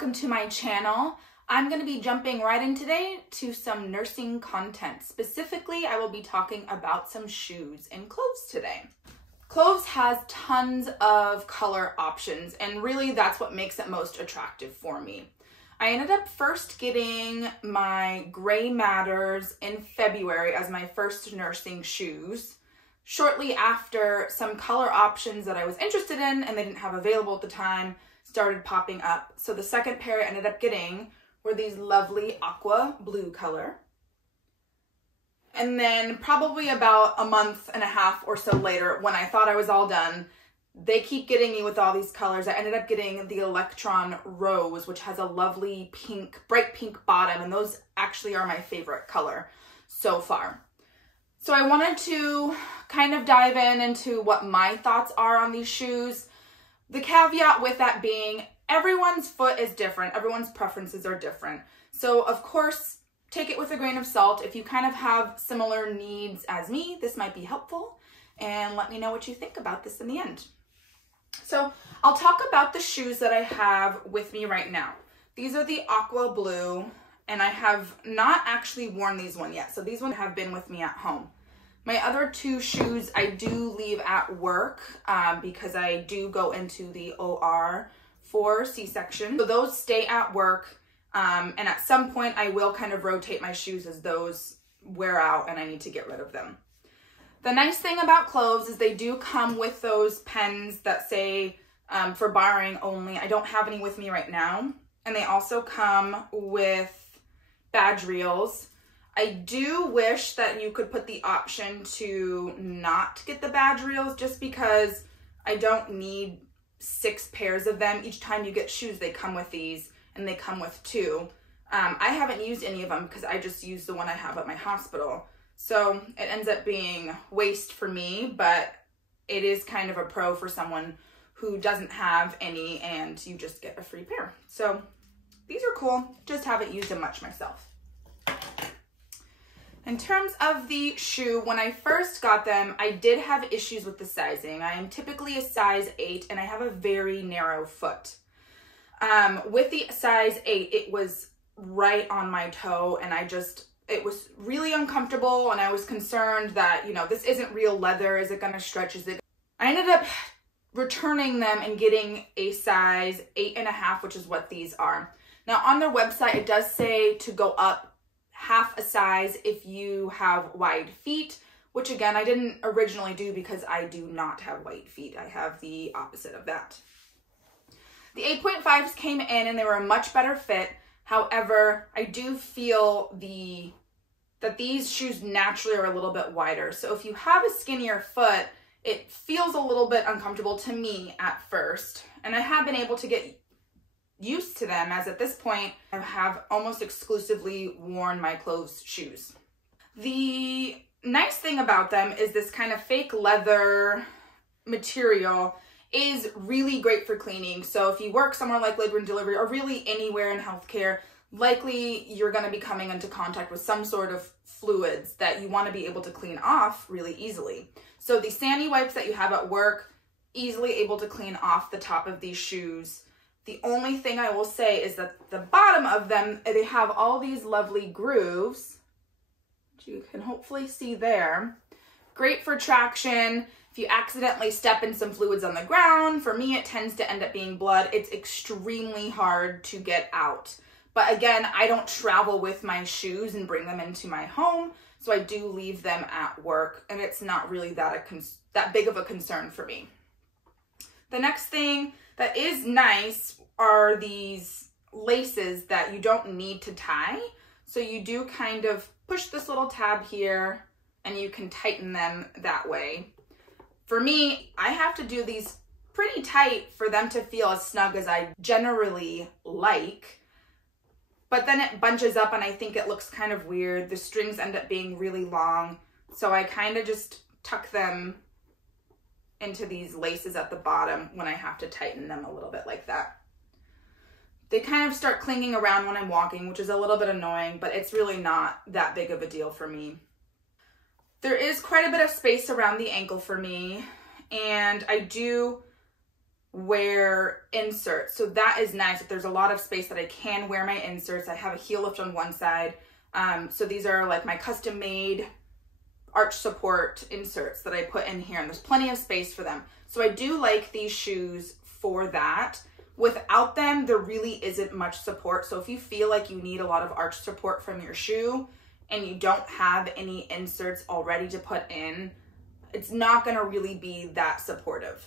welcome to my channel. I'm going to be jumping right in today to some nursing content. Specifically, I will be talking about some shoes in Cloves today. Cloves has tons of color options, and really that's what makes it most attractive for me. I ended up first getting my Gray Matters in February as my first nursing shoes. Shortly after, some color options that I was interested in and they didn't have available at the time started popping up. So the second pair I ended up getting were these lovely aqua blue color. And then probably about a month and a half or so later, when I thought I was all done, they keep getting me with all these colors. I ended up getting the Electron Rose, which has a lovely pink, bright pink bottom, and those actually are my favorite color so far. So I wanted to kind of dive into what my thoughts are on these shoes. The caveat with that being, everyone's foot is different. Everyone's preferences are different. So of course, take it with a grain of salt. If you kind of have similar needs as me, this might be helpful. And let me know what you think about this in the end. So I'll talk about the shoes that I have with me right now. These are the aqua blue, and I have not actually worn these one yet. So these ones have been with me at home. My other two shoes I do leave at work because I do go into the OR for C-section. So those stay at work, and at some point I will kind of rotate my shoes as those wear out and I need to get rid of them. The nice thing about Cloves is they do come with those pens that say for borrowing only. I don't have any with me right now. And they also come with badge reels. I do wish that you could put the option to not get the badge reels, just because I don't need 6 pairs of them. Each time you get shoes, they come with these, and they come with 2. I haven't used any of them because I just use the one I have at my hospital. So it ends up being waste for me, but it is kind of a pro for someone who doesn't have any and you just get a free pair. So these are cool, just haven't used them much myself. In terms of the shoe, when I first got them, I did have issues with the sizing. I am typically a size 8 and I have a very narrow foot. With the size 8, it was right on my toe, and it was really uncomfortable, and I was concerned that, you know, this isn't real leather. Is it gonna stretch? I ended up returning them and getting a size 8.5, which is what these are. Now on their website, it does say to go up half a size if you have wide feet, which again, I didn't originally do because I do not have wide feet. I have the opposite of that. The 8.5s came in and they were a much better fit. However, I do feel that these shoes naturally are a little bit wider. So if you have a skinnier foot, it feels a little bit uncomfortable to me at first. And I have been able to get used to them, as at this point I have almost exclusively worn my Cloves shoes. The nice thing about them is this kind of fake leather material is really great for cleaning. So if you work somewhere like labor and delivery, or really anywhere in healthcare, likely you're going to be coming into contact with some sort of fluids that you want to be able to clean off really easily. So the Sandy wipes that you have at work, easily able to clean off the top of these shoes. The only thing I will say is that the bottom of them, they have all these lovely grooves, which you can hopefully see there. Great for traction. If you accidentally step in some fluids on the ground, for me, it tends to end up being blood. It's extremely hard to get out. But again, I don't travel with my shoes and bring them into my home, so I do leave them at work, and it's not really that big of a concern for me. The next thing that is nice are these laces that you don't need to tie. So you do kind of push this little tab here and you can tighten them that way. For me, I have to do these pretty tight for them to feel as snug as I generally like. But then it bunches up and I think it looks kind of weird. The strings end up being really long. So I kind of just tuck them into these laces at the bottom when I have to tighten them a little bit like that. They kind of start clinging around when I'm walking, which is a little bit annoying, but it's really not that big of a deal for me. There is quite a bit of space around the ankle for me, and I do wear inserts. So that is nice that there's a lot of space that I can wear my inserts. I have a heel lift on one side. So these are like my custom made arch support inserts that I put in here, and there's plenty of space for them. So I do like these shoes for that. Without them, there really isn't much support. So if you feel like you need a lot of arch support from your shoe and you don't have any inserts already to put in, it's not gonna really be that supportive.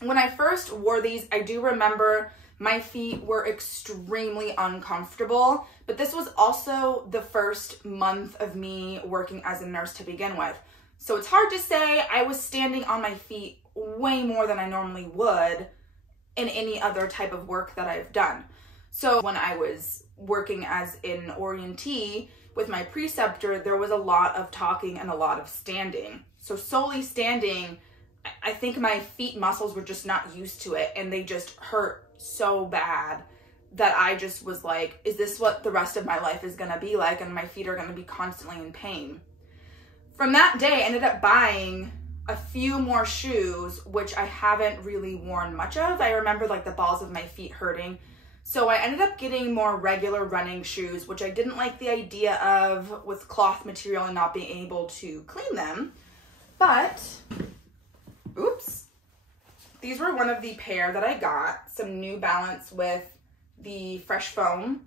When I first wore these, I do remember my feet were extremely uncomfortable, but this was also the first month of me working as a nurse to begin with. So it's hard to say. I was standing on my feet way more than I normally would in any other type of work that I've done. So when I was working as an orientee with my preceptor, there was a lot of talking and a lot of standing. So solely standing, I think my feet muscles were just not used to it, and they just hurt so bad that I just was like, is this what the rest of my life is gonna be like? And my feet are gonna be constantly in pain. From that day, I ended up buying a few more shoes, which I haven't really worn much of. I remember like the balls of my feet hurting. So I ended up getting more regular running shoes, which I didn't like the idea of with cloth material and not being able to clean them. But, oops, these were one of the pair that I got, some New Balance with the Fresh Foam.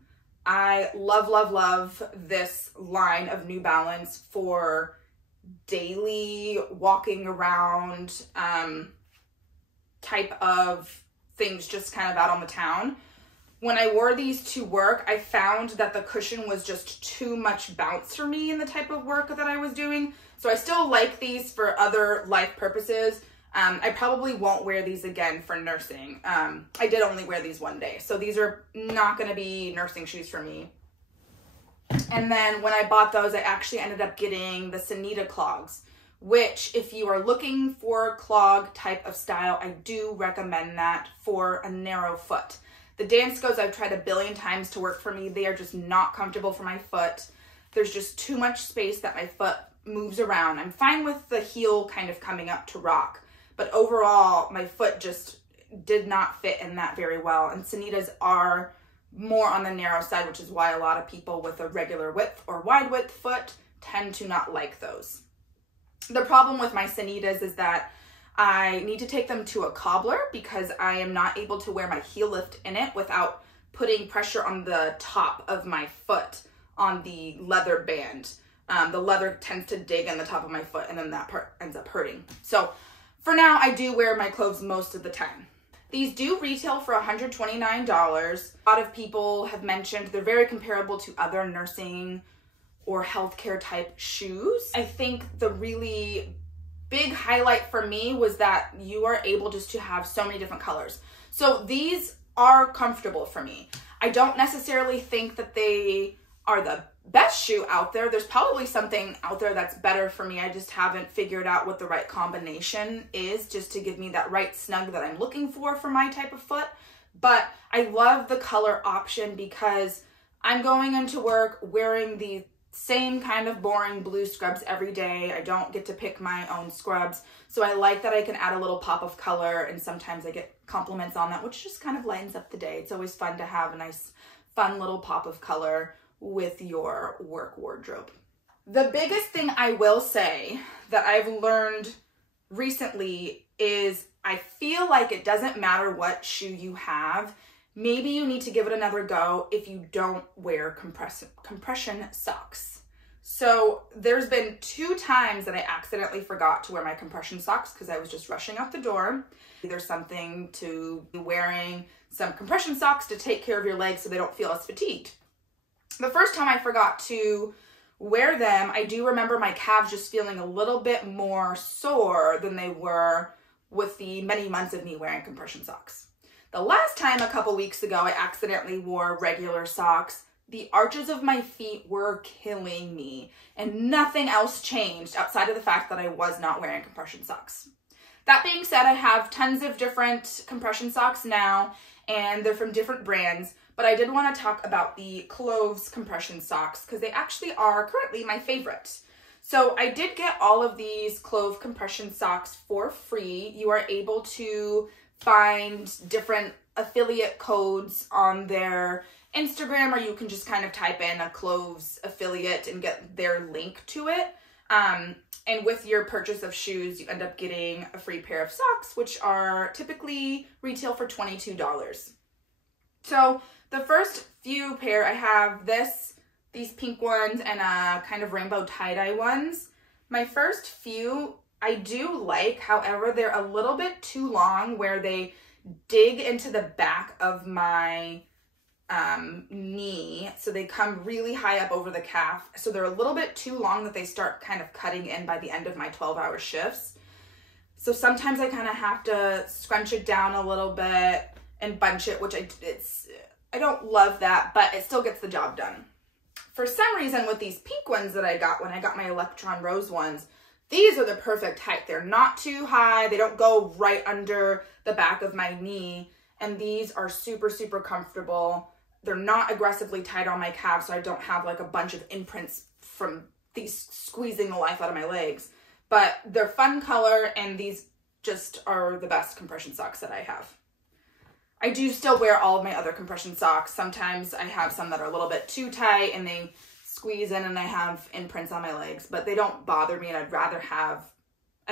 I love, love, love this line of New Balance for daily walking around type of things, just kind of out on the town. When I wore these to work, I found that the cushion was just too much bounce for me in the type of work that I was doing. So I still like these for other life purposes. I probably won't wear these again for nursing. I did only wear these one day, so these are not going to be nursing shoes for me. And then when I bought those, I actually ended up getting the Sanita clogs, which if you are looking for clog type of style, I do recommend that for a narrow foot. The Danskos I've tried a billion times to work for me. They are just not comfortable for my foot. There's just too much space that my foot moves around. I'm fine with the heel kind of coming up to rock, but overall my foot just did not fit in that very well. And Sanitas are more on the narrow side, which is why a lot of people with a regular width or wide width foot tend to not like those. The problem with my Sanitas is that I need to take them to a cobbler because I am not able to wear my heel lift in it without putting pressure on the top of my foot on the leather band. The leather tends to dig in the top of my foot, and then that part ends up hurting. So for now, I do wear my Cloves most of the time. These do retail for $129. A lot of people have mentioned they're very comparable to other nursing or healthcare type shoes. I think the really big highlight for me was that you are able just to have so many different colors. So these are comfortable for me. I don't necessarily think that they are the best shoe out there. There's probably something out there that's better for me. I just haven't figured out what the right combination is just to give me that right snug that I'm looking for my type of foot. But I love the color option because I'm going into work wearing the same kind of boring blue scrubs every day. I don't get to pick my own scrubs. So I like that I can add a little pop of color, and sometimes I get compliments on that, which just kind of lightens up the day. It's always fun to have a nice, fun little pop of color with your work wardrobe. The biggest thing I will say that I've learned recently is I feel like it doesn't matter what shoe you have. Maybe you need to give it another go if you don't wear compression socks. So there's been 2 times that I accidentally forgot to wear my compression socks because I was just rushing out the door. There's something to wearing some compression socks to take care of your legs so they don't feel as fatigued. The first time I forgot to wear them, I do remember my calves just feeling a little bit more sore than they were with the many months of me wearing compression socks. The last time, a couple weeks ago, I accidentally wore regular socks. The arches of my feet were killing me, and nothing else changed outside of the fact that I was not wearing compression socks. That being said, I have tons of different compression socks now, and they're from different brands, but I did want to talk about the Cloves compression socks because they actually are currently my favorite. So I did get all of these Clove compression socks for free. You are able to find different affiliate codes on their Instagram, or you can just kind of type in a Clove's affiliate and get their link to it. And with your purchase of shoes, you end up getting a free pair of socks, which are typically retail for $22. So the first few pair, I have these pink ones and kind of rainbow tie-dye ones. My first few I do like, however, they're a little bit too long where they dig into the back of my knee, so they come really high up over the calf, so they're a little bit too long that they start kind of cutting in by the end of my 12-hour shifts. So sometimes I kind of have to scrunch it down a little bit and bunch it, which I don't love that, but it still gets the job done. For some reason with these pink ones that I got when I got my Electron Rose ones, these are the perfect height. They're not too high, they don't go right under the back of my knee, and these are super, super comfortable. They're not aggressively tight on my calves, so I don't have like a bunch of imprints from these squeezing the life out of my legs. But they're fun color, and these just are the best compression socks that I have. I do still wear all of my other compression socks. Sometimes I have some that are a little bit too tight and they squeeze in and I have imprints on my legs, but they don't bother me, and I'd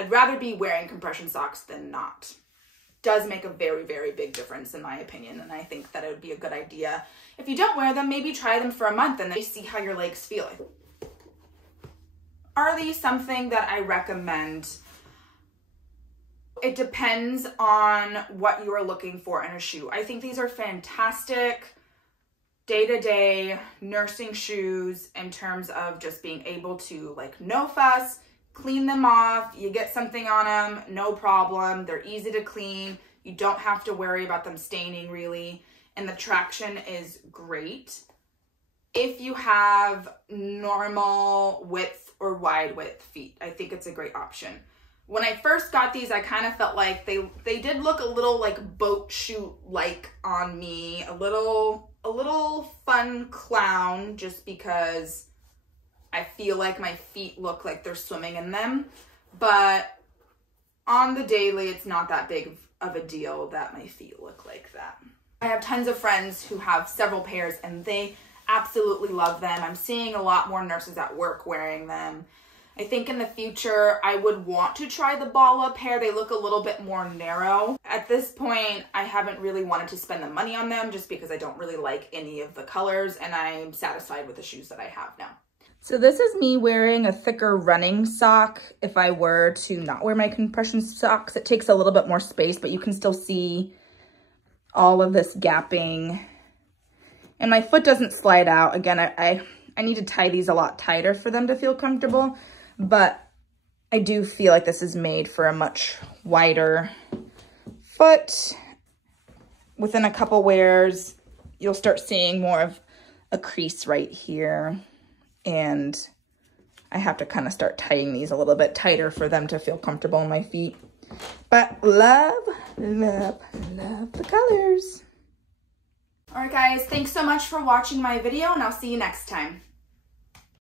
rather be wearing compression socks than not. Does make a very, very big difference in my opinion, and I think that it would be a good idea. If you don't wear them, maybe try them for a month and then see how your legs feel. Are these something that I recommend? It depends on what you are looking for in a shoe. I think these are fantastic day-to-day nursing shoes in terms of just being able to, like, no fuss, clean them off. You get something on them, no problem. They're easy to clean. You don't have to worry about them staining really. And the traction is great. If you have normal width or wide width feet, I think it's a great option. When I first got these, I kind of felt like they did look a little like boat shoe-like on me, a little fun clown, just because I feel like my feet look like they're swimming in them. But on the daily, it's not that big of a deal that my feet look like that. I have tons of friends who have several pairs and they absolutely love them. I'm seeing a lot more nurses at work wearing them. I think in the future, I would want to try the Bala pair. They look a little bit more narrow. At this point, I haven't really wanted to spend the money on them just because I don't really like any of the colors, and I'm satisfied with the shoes that I have now. So this is me wearing a thicker running sock. If I were to not wear my compression socks, it takes a little bit more space, but you can still see all of this gapping. And my foot doesn't slide out. Again, I need to tie these a lot tighter for them to feel comfortable. But I do feel like this is made for a much wider foot. Within a couple wears, you'll start seeing more of a crease right here. And I have to kind of start tying these a little bit tighter for them to feel comfortable in my feet. But love, love, love the colors. All right, guys, thanks so much for watching my video, and I'll see you next time.